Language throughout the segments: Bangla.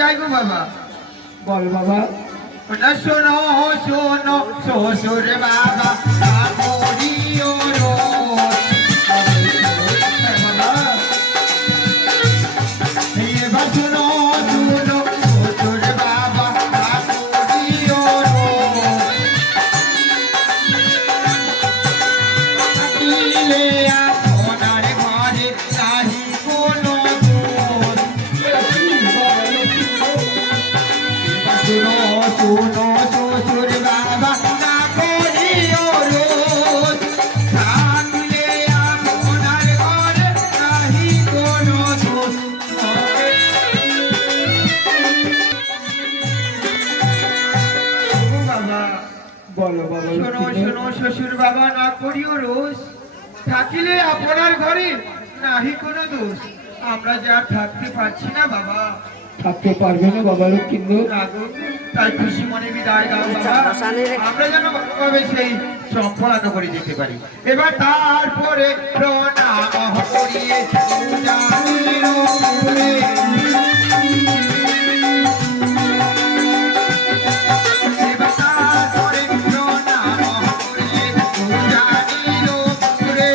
যাই গো বাবা। বল বাবা। শোনো শোনো শ্বশুর বাবা করিও রোজ। এবার শোনো শোনো শ্বশুর বাবা করিও রোজ। থাকিলে আপনার ঘরে নাহি কোনো দোষ। এবার শোনো শ্বশুর বাবা না করিও রোজ। থাকিলে আপনার ঘরে নাহি কোনো দোষ। বাবা বলো বাবা। শোনো শোনো শ্বশুর বাবা না করিও রোজ। থাকিলে আপনার ঘরে নাহি কোনো দোষ। আমরা যা থাকতে পারছি না বাবা। থাকতে পারবে না বাবা লক্ষ্মীন্দর? তাই খুশি মনে বিদায় দাও বাবা। আমরা যেন ভালোভাবে সেই সম্পন্ন করে যেতে পারি। এবার তারপরে প্রণাম করিয়ে জানির উপরে। এবার তারপরে প্রণাম করিয়ে জানির উপরে।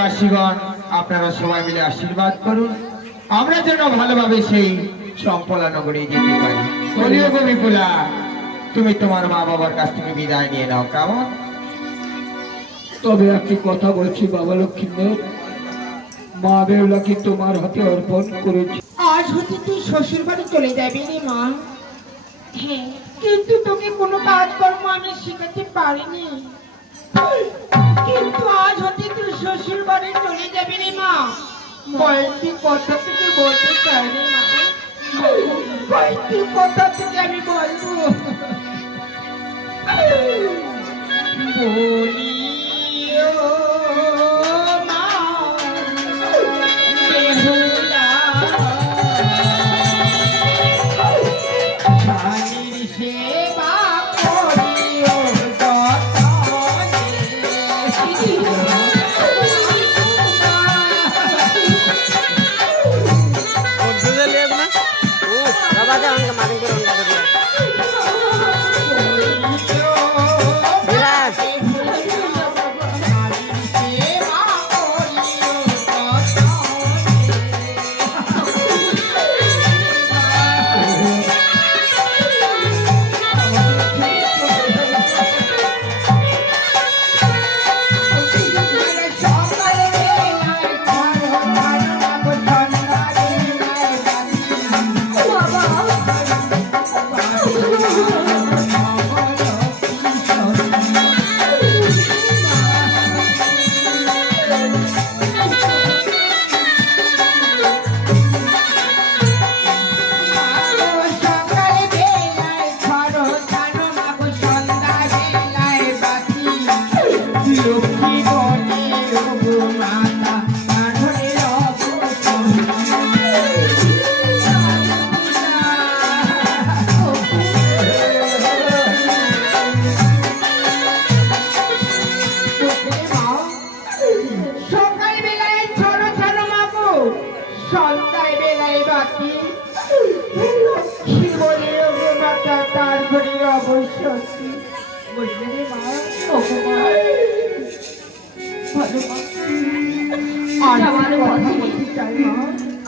বাসীগণ আপনারা সবাই মিলে আশীর্বাদ করুন, আমরা যেন ভালোভাবে সেই সম্পলা নগরে যেতে পারি। বলিও গো বিপুলা, তুমি তোমার মা বাবার কাছ থেকে বিদায় নিয়ে নাও কেমন? তবে একটি কথা বলছি বাবা লক্ষ্মীন্দর, মা বেউলাকে তোমার হাতে অর্পণ করেছি। আজ হতে তুই শ্বশুর বাড়ি চলে যাবি রে মা। হ্যাঁ, কিন্তু তোকে কোনো কাজকর্ম আমি শেখাতে পারিনি। কিন্তু আজ হতে তুই শ্বশুর বাড়ি চলে যাবি রে মা। কয়েকটি কথা থেকে বলতে চাই রে মা। কয়েকটি কথা থেকে আমি বলবো। বলিও মা বেহুলা, স্বামীর সেবা করিও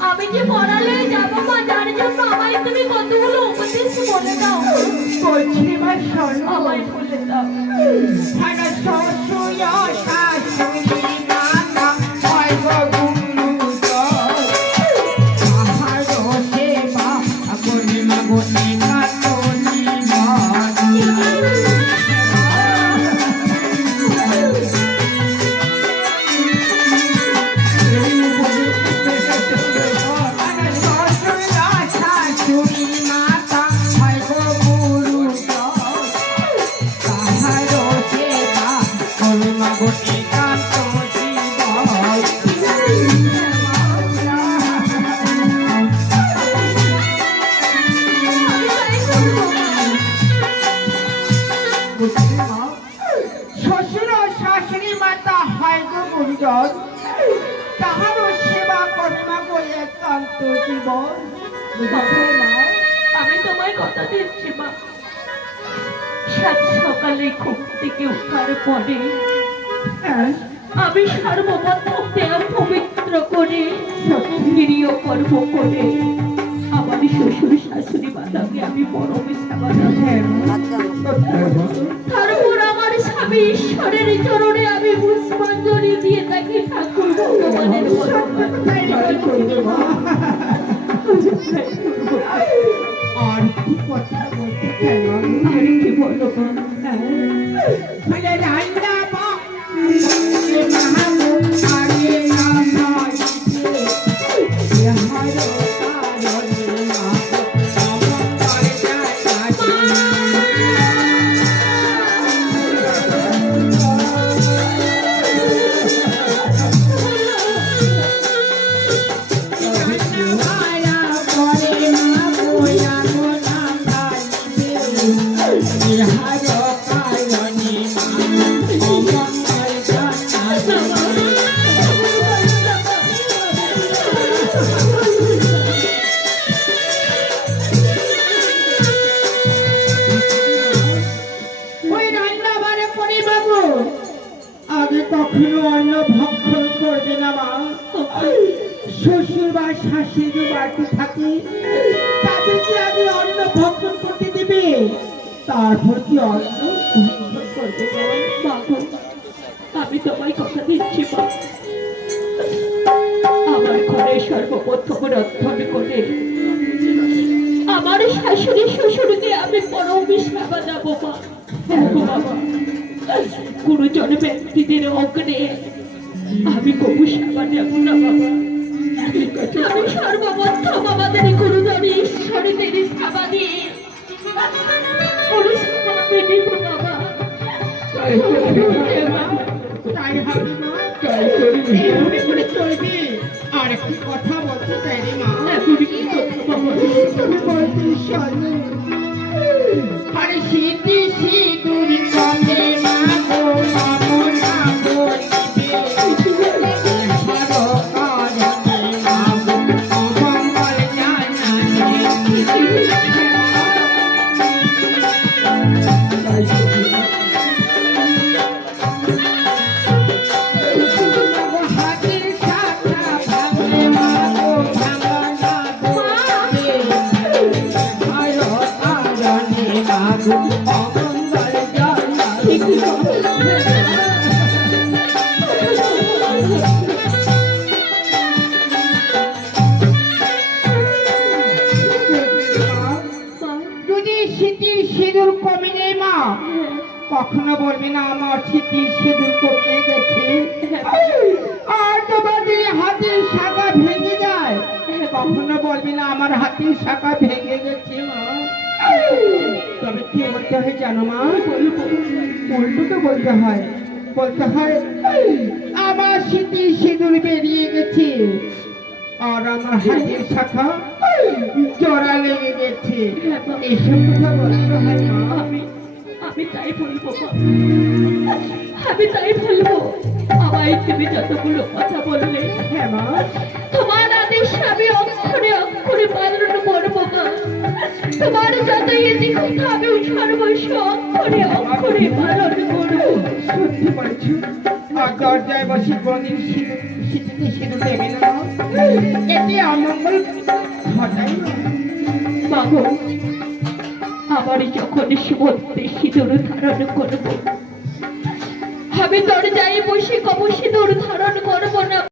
আমি যে পড়ালে যাবো মা, যার জন্য আমায় তুমি কতগুলো উপদেশ বলে দাও। বলছি মা শোনো, আমায় বলে দাও। সারা শ্বশুর শাশুড়ি নানা হয় গো গুরু আহার সেবা করে মনে কাটনি মানি। তোর জীবন বুঝেছো মা? আমি তোমায় কথা দিচ্ছি মা, সাত সকালে ঘুম থেকে ওঠার পরে হ্যাঁ, আমি সর্বপ্রথম দেহ পবিত্র করে গৃহ কর্ম করে আমার শ্বশুর শাশুড়ি মাতাকে আমি পরম সেবা দেব। হ্যাঁ মা। তারপর আমার স্বামী ঈশ্বরের চরণে আমি পুষ্পাঞ্জলি দিয়ে তাকে ঠাকুর ভগবানের তাই করবে মা। আর কি কথা বলতে চাই মা? আর কি বলো মা? বলে রান্না মা এ মাহাবো আগে নাম নইছে ইহার কারণে মা আমার পারে যায় মায়া করে মা বইয়া গোনা খাইবে ইহার কারণে মা অমঙ্গল ওই রান্না বারে পরে বাবু আগে কখনো অন্ন ভক্ষণ করবে না মা। শ্বশুর বা শাশুড়ি বাড়িতে থাকে তাদেরকে আগে অন্ন ভক্ষণ করতে দিবে, তারপর কি অন্ন ভক্ষণ করবে মা? মা গো, আমি তোমায় কথা দিচ্ছি মা, আমার ঘরে সর্বপ্রথম রন্ধন করে আমার শাশুড়ি শ্বশুরকে আমি পরম সেবা দেব মা। হ্যাঁ গো বাবা, গুরুজন ব্যক্তিদের অগ্নে আমি কবু সেবা দেব না বাবা। আমি সর্বপ্রথম আমাদের গুরুজন ঈশ্বরীদের সেবা দিয়ে অনুসেবা আমি দিব বাবা। তাই হবে মা, এইভাবে করে চলবে। আর একটি কথা বলতে চাই রে মা, এখন কি করবো বাবা? তুমি বলতে শোনো। আরে সিদ্ধি সিঁদুর চলে মা গো মামন না বলিবে ইহার কারণে মা গো অমঙ্গল হাতের শাখা ভাঙলে মা গো ভাঙা না বলিবে ইহার কারণে মা গো অমঙ্গল যদি স্মৃতির সিঁদুর কমে যায় মা, কখনো বলবি না আমার স্মৃতির সিঁদুর কমিয়ে গেছে। আর তোমার যদি হাতের শাখা ভেঙে যায়, কখনো বলবি না আমার হাতের শাখা ভেঙে গেছে মা। তবে কি বলতে হয় জানো মা? উল্টো তো বলতে হয়, বলতে হয় আমার স্মৃতির সিঁদুর বেরিয়ে গেছে আর আমার হাতের শাখা জোড়া লেগে গেছে, এসব কথা বলতে হয় মা। আমি তাই বলবো মা, আমি তাই বলবো। আমায় তুমি যতগুলো কথা বললে, হ্যাঁ মা, তোমার আদেশ আমি অক্ষরে অক্ষরে পালন করবো মা। তোমার যত ইতি কথা আমি সর্বস্ব অক্ষরে অক্ষরে পালন করবো। সত্যি বলছো? আর দরজায় বসে কোনদিন শীততে সিঁদুর দেবে না মা? এতে অমঙ্গল ঘটাই না। মা গো, আমার যখন সুমন্ত্রে সিঁদুর ধারণ করবো, আমি দরজায় বসে কব সিঁদুর ধারণ করবো না।